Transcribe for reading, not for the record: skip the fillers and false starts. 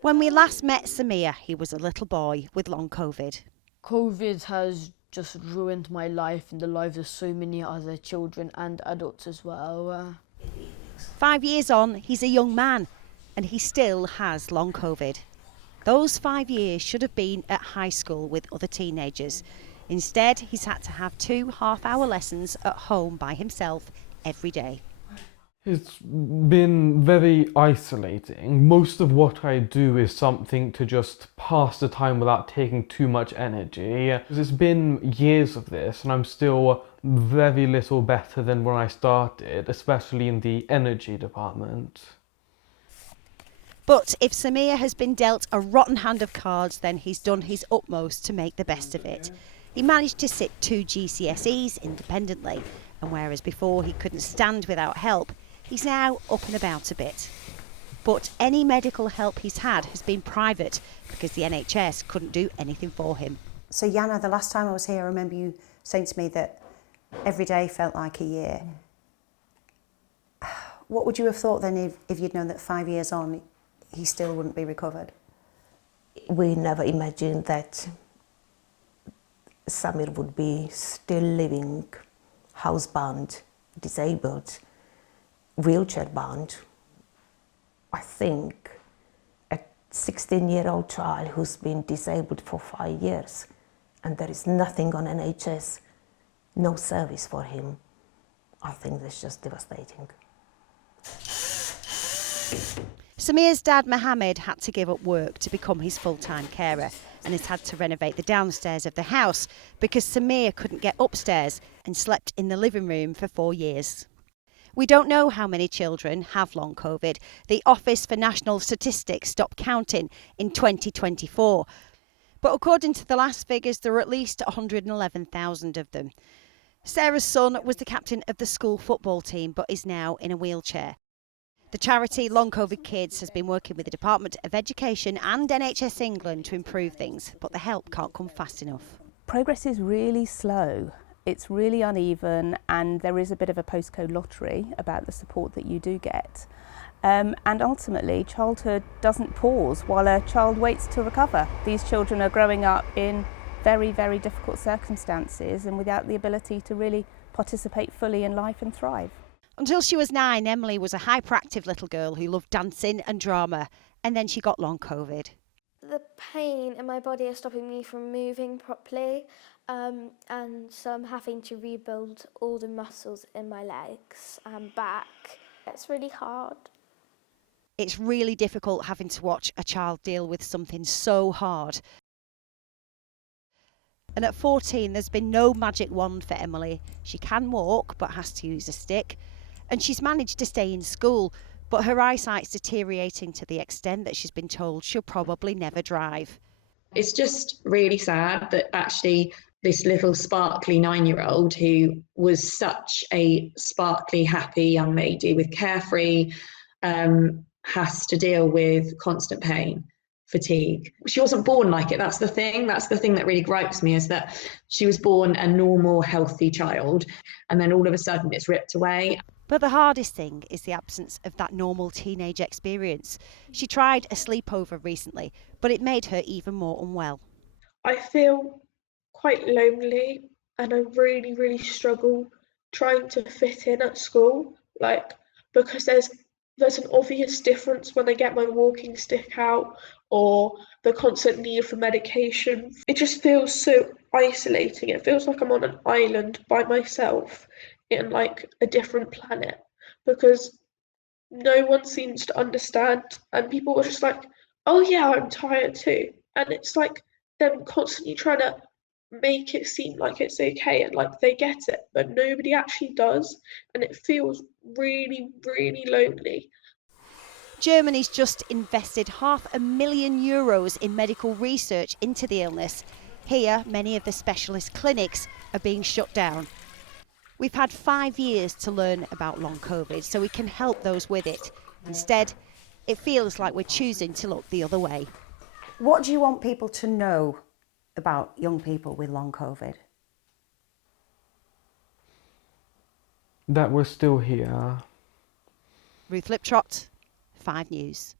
When we last met Samir, he was a little boy with long COVID. COVID has just ruined my life and the lives of so many other children and adults as well. 5 years on, he's a young man and he still has long COVID. Those 5 years should have been at high school with other teenagers. Instead, he's had to have 2 half-hour lessons at home by himself every day. It's been very isolating. Most of what I do is something to just pass the time without taking too much energy. It's been years of this and I'm still very little better than when I started, especially in the energy department. But if Samir has been dealt a rotten hand of cards, then he's done his utmost to make the best of it. He managed to sit 2 GCSEs independently, and whereas before he couldn't stand without help, he's now up and about a bit. But any medical help he's had has been private because the NHS couldn't do anything for him. So Yana, the last time I was here, I remember you saying to me that every day felt like a year. What would you have thought then if you'd known that 5 years on, he still wouldn't be recovered? We never imagined that Samir would be still living, housebound, disabled, wheelchair-bound. I think a 16-year-old child who's been disabled for 5 years and there is nothing on NHS, no service for him, I think that's just devastating. Samir's dad, Mohammed, had to give up work to become his full-time carer and has had to renovate the downstairs of the house because Samir couldn't get upstairs and slept in the living room for 4 years. We don't know how many children have long COVID. The Office for National Statistics stopped counting in 2024. But according to the last figures, there are at least 111,000 of them. Sarah's son was the captain of the school football team but is now in a wheelchair. The charity Long COVID Kids has been working with the Department of Education and NHS England to improve things, but the help can't come fast enough. Progress is really slow. It's really uneven and there is a bit of a postcode lottery about the support that you do get. And ultimately, childhood doesn't pause while a child waits to recover. These children are growing up in very, very difficult circumstances and without the ability to really participate fully in life and thrive. Until she was 9, Emily was a hyperactive little girl who loved dancing and drama, and then she got long COVID. The pain in my body is stopping me from moving properly, and so I'm having to rebuild all the muscles in my legs and back. It's really hard. It's really difficult having to watch a child deal with something so hard. And at 14, there's been no magic wand for Emily. She can walk, but has to use a stick. And she's managed to stay in school, but her eyesight's deteriorating to the extent that she's been told she'll probably never drive. It's just really sad that actually this little sparkly 9-year-old who was such a sparkly, happy young lady with carefree, has to deal with constant pain, fatigue. She wasn't born like it. That's the thing that really gripes me, is that she was born a normal, healthy child, and then all of a sudden it's ripped away. But the hardest thing is the absence of that normal teenage experience. She tried a sleepover recently, but it made her even more unwell. I feel quite lonely and I really, really struggle trying to fit in at school, because there's an obvious difference when I get my walking stick out or the constant need for medication. It just feels so isolating. It feels like I'm on an island by myself in a different planet, because no one seems to understand, and people were just like, oh yeah, I'm tired too, and it's like them constantly trying to make it seem like it's okay and like they get it, but nobody actually does, and it feels really, really lonely. Germany's just invested €500,000 in medical research into the illness. Here, many of the specialist clinics are being shut down. We've had 5 years to learn about long COVID so we can help those with it. Instead, it feels like we're choosing to look the other way. What do you want people to know about young people with long COVID? That we're still here, Ruth Liptrot, 5 News.